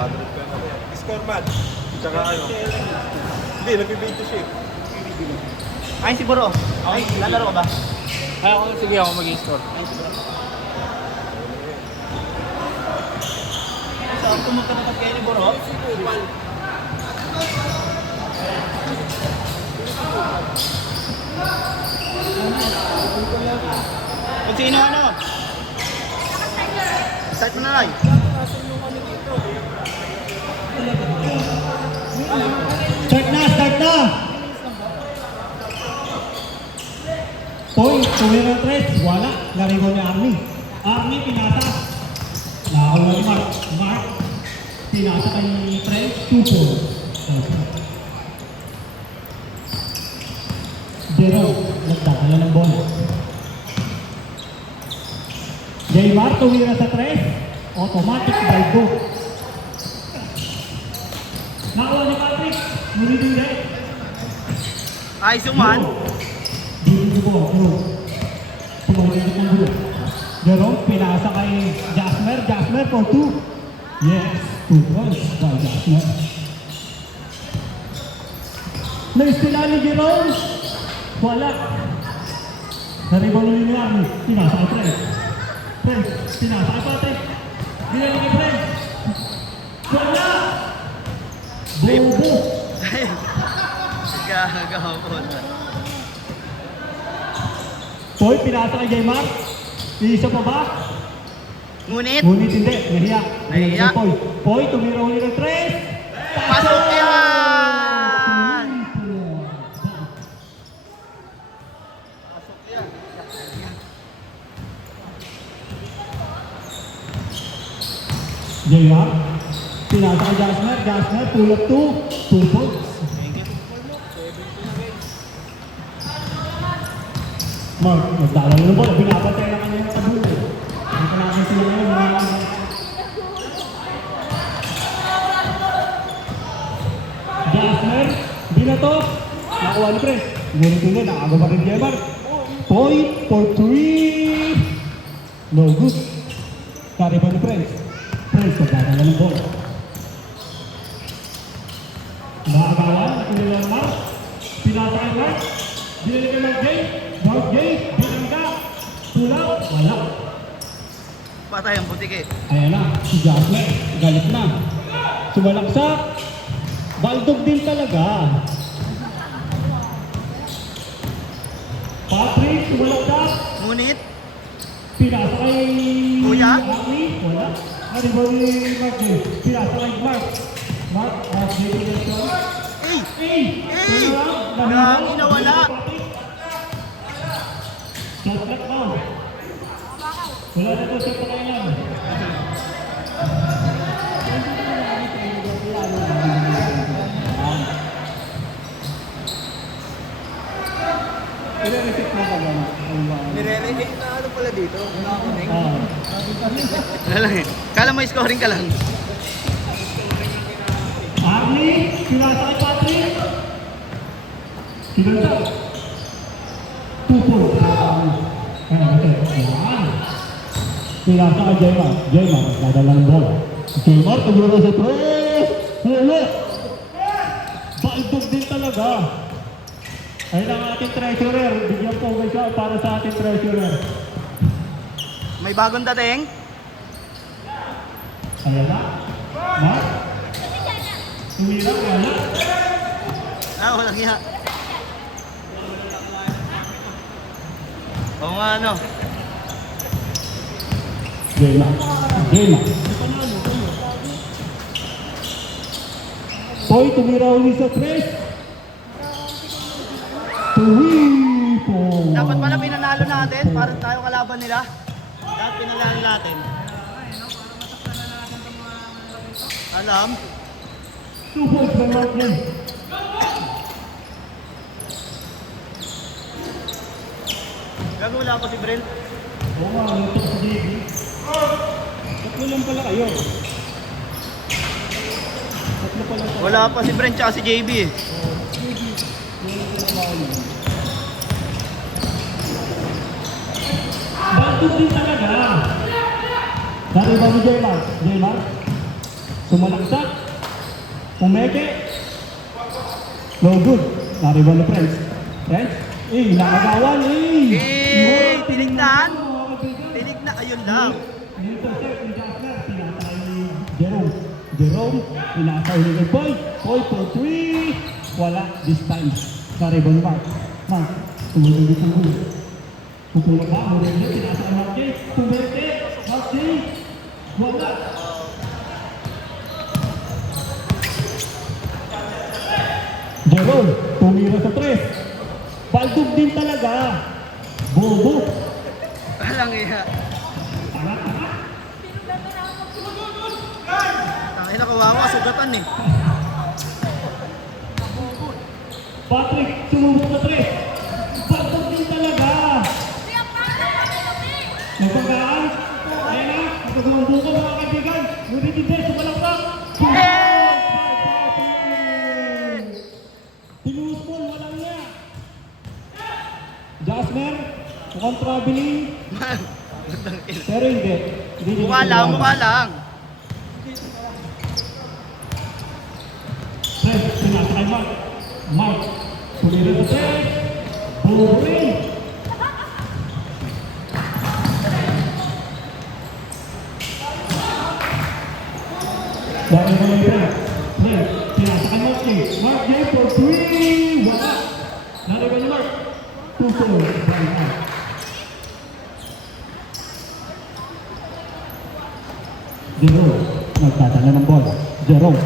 Score match. Tsaka ano? Hindi, nag-video siya. Ay, si Buro. Ay, lalaro ka ba? Ay, ako, sige ako mag-score. Saan pumunta na kayo ni Buro? Kung sino ano? Start mo na lang. Start na! Point, tumira ng tres, wala. Larigo ni Arnie. Arnie, pinata. Nakawala ni Mark. Mark, pinata kay Trent, 2 points. Jerome, nagdadala ng bola. Jaymar, tumira sa tres. Automatic by go. Nakawala ni Patrick. Ngunit hindi. Ay, suman. Dito ko, bro. Tumawagin ng gulo. Jerome, pinasa kay Jasmer. Jasmer for 2. Yes, 2 points by Jasmer. Naistila ni Jerome. Wala. Naribang nyo ni Arnie. Pinasa kay Trent. Trent, pinasa kay Patrick. Binali kay Trent. Wala! Bobo! Gagawin. Toy, pinasa kay Jaymar. Isa pa ba? Ngunit, Ngunit hindi, nahiya. Nahiya. Poy, Poy, tumira ulit ng tres. pasok yan! Jaymar, pinasa kay Jasmer. Jasmer, pull up 2 points. Mark, nagdala ng bola. Binapatay na kanya yung tabulo. Hindi pa natin sila ngayon. Jasmer, di na to. Nakuha ni Pres. Ngunit hindi, nakagawa rin Jaymar. Point for 3. No good. Kari pa ni Pres. Pres, nagdala ng bola. Nakagawa, nakuha ng Mark. Pinasa kay Mark. Binili kay Mark Jay. Mark Jay, binangga. Tulaw, wala. Patay ang putik eh. Ayan na, si Jasmer, galit na. Sumalaksak. Baldog din talaga. Patrick, sumalaksak. Ngunit, Pinasa kay... Kuya? Aki, wala. Ano ba ni Mark Jay? Pinasa kay Mark. Mark, Jay, pinasa. eh! Gagi na wala. Shot clock na. Wala na to sa pakayan. Nire-repeat mo ba ba? Nire-repeat na ano pala dito? Ah. Wala lang eh. Kala mo scoring ka lang. Arnie, pinasa kay Patrick. Kinanta. 2 points. Ayan. Pinasa kay Jaymar. Jaymar, nadala ng bola. Jaymar, tumuro sa tres. Huli. Baldog din talaga. Ayun ang ating treasurer. Bigyan po may siya para sa ating treasurer. May bagong dating. Ayan na. Mark. Tumira, wala. Ah, walang iya. Oo nga ano. Jaymar. Jaymar. Toy, tumira ulit sa tres. 3 points. Dapat pala pinanalo natin para tayo kalaban nila. Dapat pinanalo natin. Alam? 2 points by Mark Jay. Gago wala pa si Brent. Oo nga, luto sa JB. Tatlo lang pala kayo. Tatlo pa lang pala. Wala pa si Brent tsaka si JB eh. Bantog din talaga. Dari ba ni Jaymar? Jaymar? Sumalaksak. Umeke. No good. Nariban na French. French. Nakagawan. Tinignan. Tinignan. Ayun lang. Intercept ni Jasper. Tinatay ni Jerome. Jerome. Inaasaw ni Boy. Boy for 3. Wala this time. Nariban Mark. Mark. Tumulong dito mo. Pupulong ba? Muli niya. Tinatay Mark J. Tumete. Mark J. Wala. Jerome, tumira sa 3. Baldog din talaga. Bobo. Walang iya. Tangin na kawawa, sugatan eh. Patrick, sumubok sa 3. Baldog din talaga. Nagpagaan. Ayan na, nagpagumambuko mga kaibigan. Ngunit hindi, sumalaksak. Tinuus mo, walang niya. Jasmer, mukhang traveling. Pero hindi. Mukha lang, mukha lang. Fred, pinasa kay Mark. Mark, tumira sa Fred. Boring. Dahil mo yung Fred. Fred, pinasa kay Mark J. Mark J for 3. Wala. Nariban ni Mark. 2-4. Brian out. Jerome, nagtatala ng bola. Jerome,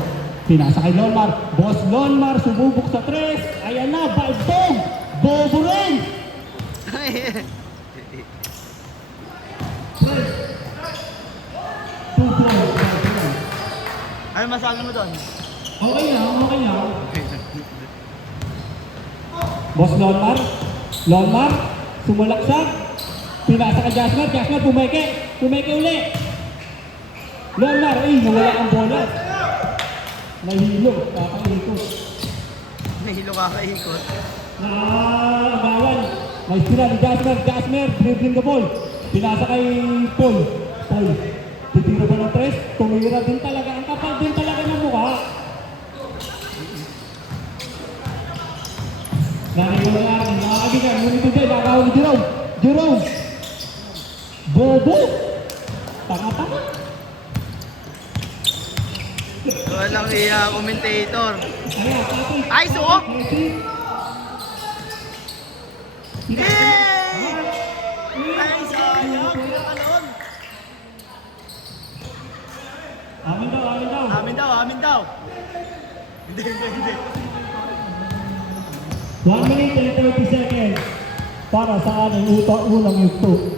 pinasa kay Lonmar. Boss Lonmar, sumubok sa 3. Ayan na, Baldog! Bobo rin! Fred. 2-4. Ano masabi mo doon? Okay na, okay na. Boss Lonmar. Lonmar, sumalaksak. Pinasa kay Jasmer. Jasmer, pumeke. Pumeke uli. Lonmar, nawala ang bola. Nahilo, kakaikot. Nahilo ka kaikot. Agawan. May sila ni Jasmer. Jasmer, dribbling the ball. Pinasa kay Paul. Paul, titira ba ng 3? Tumira din talaga. Ang kapal din talaga ng mukha. Narinig mo na akin, mga kagigan. Ngunit hindi, nakakahuli ni Jerome. Jerome. Bobo. Tanga-tanga. Walang iya, commentator. Ayan, Patrick. Ay, suok! Messi. Yay! Ay, sayang! Kalon! Amin daw, amin daw. Amin daw, amin daw. Hindi. 1 minute and 30 seconds para sa ating unang yugto.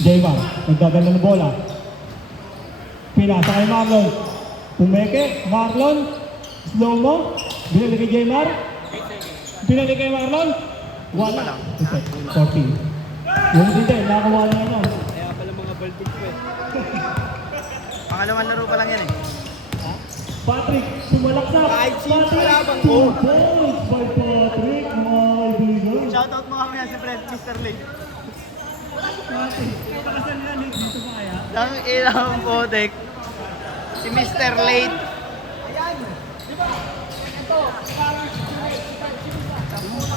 Jayman, nagdadala ng bola. Pinasa kay Marlon. Pumeke, Marlon. Slow mo. Binalik kay Jaymar. Binalik kay Marlon. Wala. 14. Yung hindi, nakakuha na yan. Kaya pala mga baldog ko eh. Pangalawang laro pa lang yan eh. Patrick, sumalaksak. Kahit sino Patrick, kalaban 2 ko. points by Patrick. Mga kaibigan. Shoutout mo kami si Fred, Mr. Lake. Pakasan nila, Nick. Dito ba kaya? Ang ilang potek. Si Mr. Late.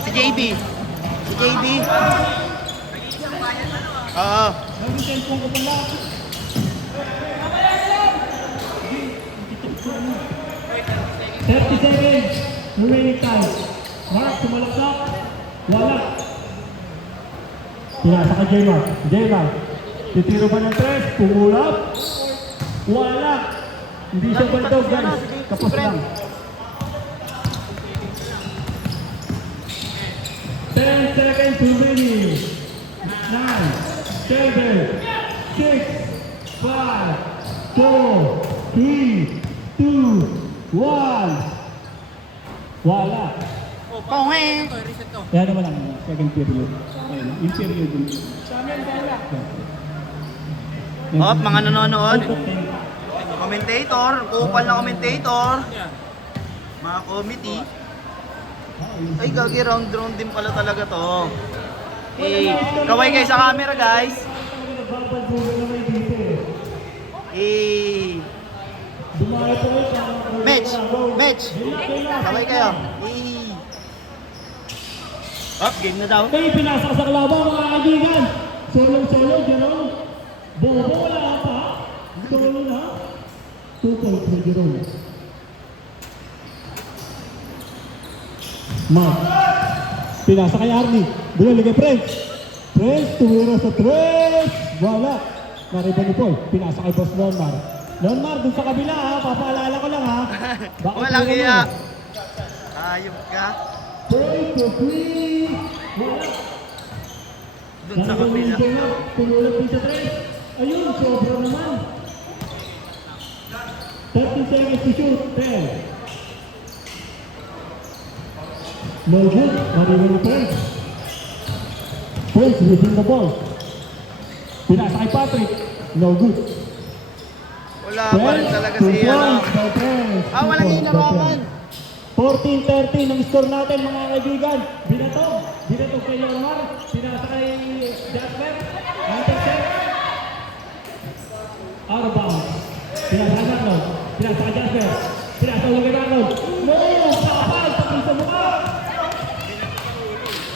Si JB. Si JB. Oo. Naging cellphone ko pala. 30 seconds. Remaining time. Mark, sumalaksak. Wala. Pinasa ka J-Mark. J-Mark. Titiro ba ng 3? Pumulap. Wala. Hindi siya baldog, guys. Kapos lang. 10 seconds remaining. 9, 7, 6, 5, 4, 3, 2, 1. Wala. Pongeng! Kaya naman lang, second period. Ayun, yung period din. Oh, mga nanonood. Commentator, kupal na commentator. Mga committee. Ay, gagi, round din pala talaga to. Eh, kaway kayo sa camera, guys. Eh, Dumayo po kayo sa Match! Match! Sabay kayo. Up, game na daw. Kayo pinasa sa kalabaw mga kaibigan. Solo, Jerome. Bobo, wala pa. Solo na. 2 points for Jerome. Mark. Pinasa kay Arnie. Binalik kay Prince. Prince, tumira sa Prince. Wala. Nariba ni Paul. Pinasa kay Boss Lonmar. Lonmar, dun sa kabila ha. Papaalala ko lang ha. Bakit Walang tumira iya. mo? Ayop ka. Prince to 3. Wala. Dun sa kabila. Tumulog din sa 3. Ayun, sobra naman. 30 seconds to shoot. 10. No good. Nariba ni Prince. Prince within the ball. Pinasa kay Patrick. No good. Wala pa rin talaga si ano. Walang ilarangan. 14-13 ang score natin mga kaibigan. Binatog kay Leonmar. Pinasa kay Jasper. Intercept. Out of bounds. Pinasa kay Arnold. Pinasa kay Jasper. Pinasa ulit kay Arnold. No! Kapal! Tapos sa mukha!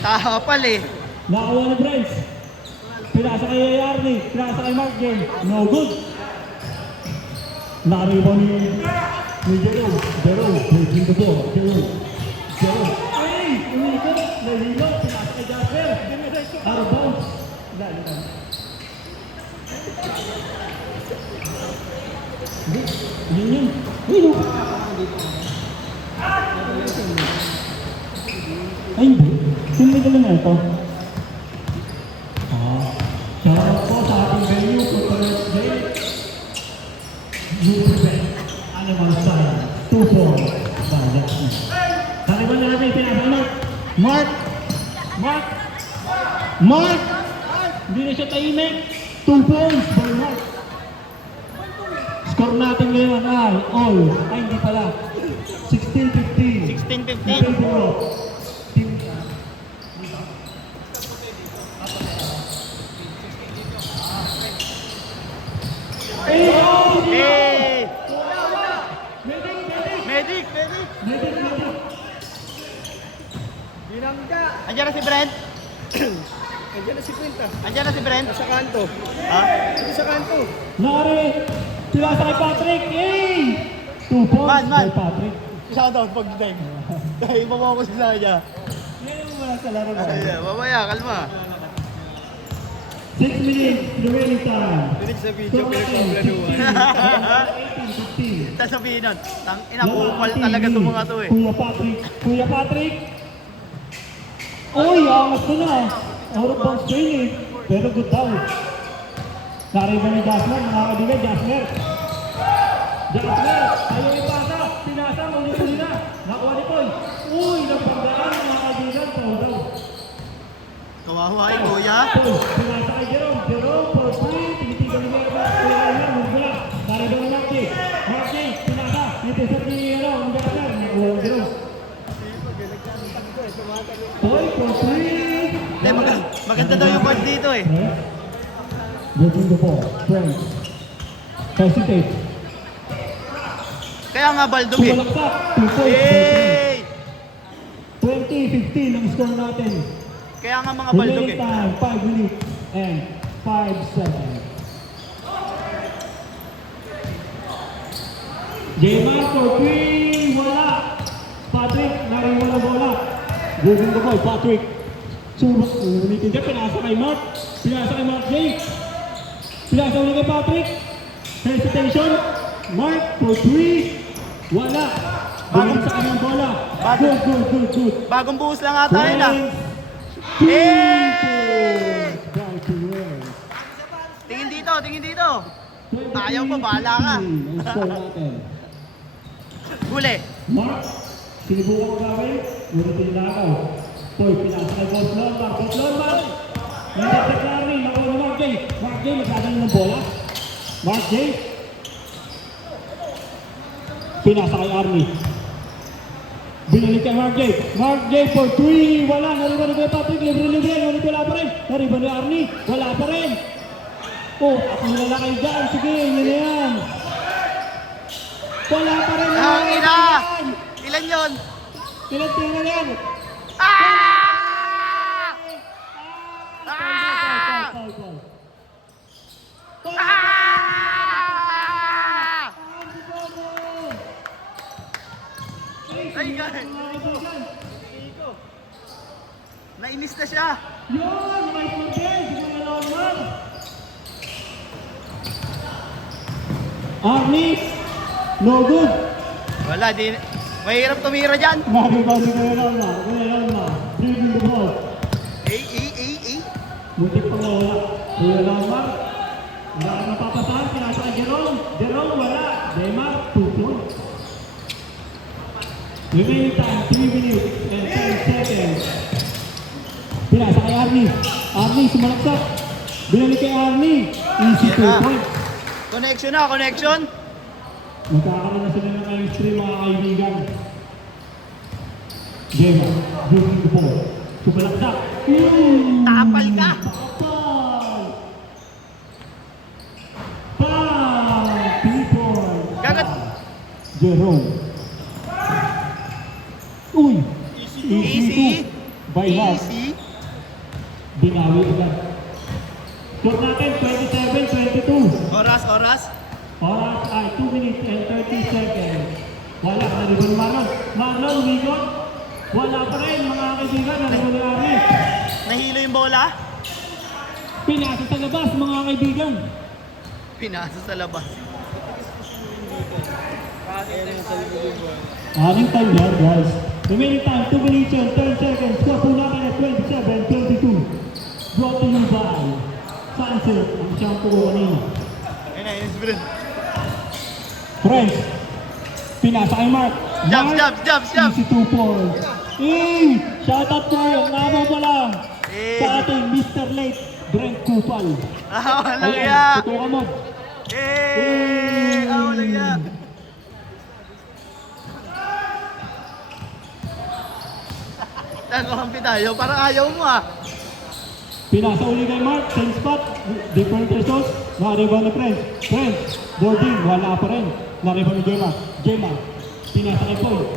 Tapal eh. Nakakuha ni Prince. Pinasa kay Arnie. Pinasa kay Mark Game. No good. Nakaribaw ni Jerome. Breaking the ball. Jerome. Ay! Umikot. Nahilo. Pinasa kay Jasper. Out of bounds. Yun. Uy! Ay, hindi. Sino na nga ito? Shoutout po sa ating venue for Torres Day. Lubricant Animal Science 2-4. Kaliban natin, pinapanak. Mark! Hindi na siya tahimik. 2 points by Mark. Score natin ngayon ay all. Ay, hindi pala. 16-15. 16-15. Hey! Medic! Binangga. Andiyan na si Brent? Andiyan na si Quinta. Andiyan na si Brent? Sa kanto. Ha? Dito sa kanto. Nari! Pinasa kay Patrick! Hey! 2 points Man. kay Patrick. Shoutout pag time. Dahil mabawa ko si Saya. Ngayon mo wala sa laro ba? Mamaya, kalma. 6 minutes remaining time. Dinig sa video, pinagpaplanuhan. 18-15. Sasabihin nun, ina, kupal talaga itong mga to eh. Kuya Patrick! Uy, angas ko na. Out of bounds train eh. Pero good daw. Nariba ni Jasmer, mga kaibigan, Jasmer, ayaw ipasa. Pinasa, uli-uli na. Nakuha ni Paul. Uy, nagpagdaan, mga kaibigan, Paul daw. Kawawa eh, kuya. Paul, pinasa kay Jerome for 3. Tinitigan ni Merva. Nariba ni Mark J. Pinasa. Nitisap ni ang Jasper. Nakuha ni Jerome. Paul for 3. Maganda daw yung board dito eh. Breaking the ball. Friends. Hesitate. Kaya nga Baldog eh. Sumalaksak. 2 points. Hey! 20-15 ang score natin. Kaya nga mga Baldog Remaining eh. time, 5 minutes and 5 seconds. J-Man for 3. Wala. Patrick, nariwan na bola. Moving the ball, Patrick. Sumak. Ulitin dyan. Pinasa kay Mark. Pinasa kay Mark J. Pinasa ulit kay Patrick. Hesitation. Mark for 3. Wala. Bagong sa kanyang bola. Good. Bagong buhos lang ata yun ah. Hey! Tingin dito. Ayaw pa, bahala ka. Huli. Mark, sinubukan ko gawin. Ulitin na ako. Poy, pinasa kay Boss Lonmar. Nandang Larry, nakuha na Mark J. Mark J, magkadali ng bola. Mark J. Pinasa kay Arnie. Binalik kay Mark J. Mark J for 3. Wala. Nariba ni Patrick. Libre. Ngunit wala pa rin. Nariba ni Arnie. Wala pa rin. Oh, ako nila kayo dyan. Sige, yun na yan. Wala pa rin. Ang ina! Ilan yun? Ilan tira na yan? Ah! Ah! Foul, foul. Ah! Ay, guys. Nainis na siya. Yun! May putin! Sige na naman! Arnis! No good! Wala, di... Mahirap tumira dyan. Nakita si Kuya Lorma. Kuya Lorma. Dribbling the ball. Butik pang wala. Kuya Lorma. Wala ka napapasahan. Pinasa kay Jerome. Jerome wala. Demar, 2 points. Remaining time, 3 minutes and 10 seconds. Pinasa kay Arnie. Arnie, sumalaksak. Binalik kay Arnie. Easy 2 points. Connection na, connection. Magkakaroon na sila ng live stream mga kaibigan. Gemma, dribbling the ball. Sumalaksak. Tapal ka. Tapal! Foul! 3 points. Gagat. Jerome. Uy! Easy. By half. Easy. Binawi agad. Score natin, 27-22. Oras. Oras ay 2 minutes and 30 seconds. Wala, naribon Marlon. Marlon, umikot. Wala pa rin, mga kaibigan, naribon ni Arnie. Nahilo yung bola. Pinasa sa labas, mga kaibigan. Pinasa sa labas. Aning time yan, guys. Remaining time, 2 minutes and 10 seconds. Score po natin at 27-22. Brought to you by Sunset, ang shampoo ko kanina. Ayun na, yun bro. Friends, pinasa kay Mark. Jump. Easy 2 points. Shoutout po, naman pa lang. Sa ating Mr. Late, Brent Kupal. Walang ya. Tutukan mo. Walang ya. Nagkampi tayo, parang ayaw mo ah. Pinasa uli kay Mark, same spot, different results. Nariban ni Friends. Friends, boarding, wala pa rin. Nariban ni Gemma. Gemma, pinasa kay Paul.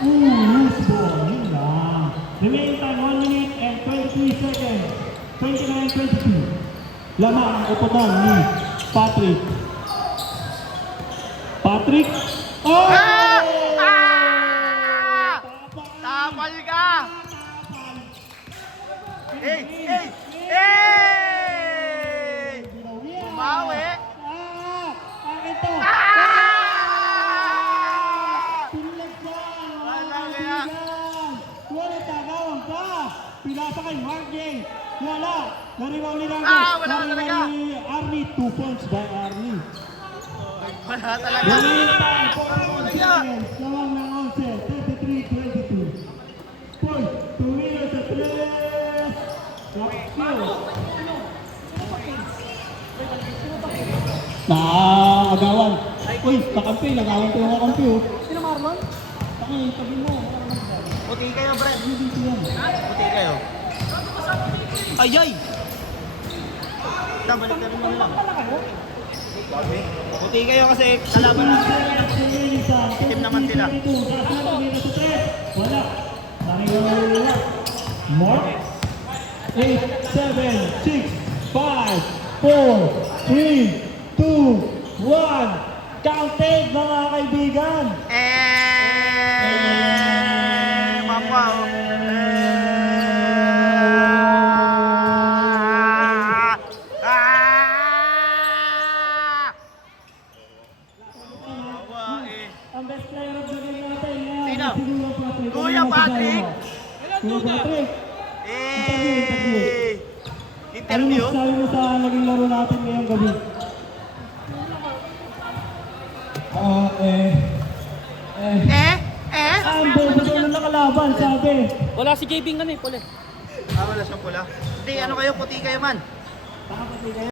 Loose ball, yun lang. Remaining time, 1 minute and 23 seconds. 29-22. Lamang ang uputan ni Patrick. Patrick? Oh! Tapal ka! Hey! Bumawi! Akin to! Walang Walang ya. Wala tagawang ka! Pinasa kay Mark J. Wala! Naribaw ni Rami. Wala talaga. ni Arnie. 2 points by Arnie. Wala talaga. Remaining time, 4 Walang ya. seconds. Lawang ng 11, 33-22. Paul, 2 minutes at 3. Agawan. Uy, kakampi. Nagawan ko yung kakampi. Sino Marlon? Takay, tabi mo. Puti kayo, Brad. Dito yan. Puti kayo. Ayay! Balik na rin mo lang. Puti kayo kasi kalaban na. Itim naman sila. Wala. Wala. Mark. 8, 7, 6, 5, 4, 3, 2, 1. Counted, mga kaibigan. Mama. Ang best player of the game natin. Sino? Siguro Patrick. Kuya Patrick. Kuya Patrick. Ano Interview? masasabi mo sa naging laro natin ngayong gabi? Ang bobo daw ng nakalaban, sabi. Wala si JB nga eh, pala. Wala siyang pula. Hindi, ano kayo, puti kayo man.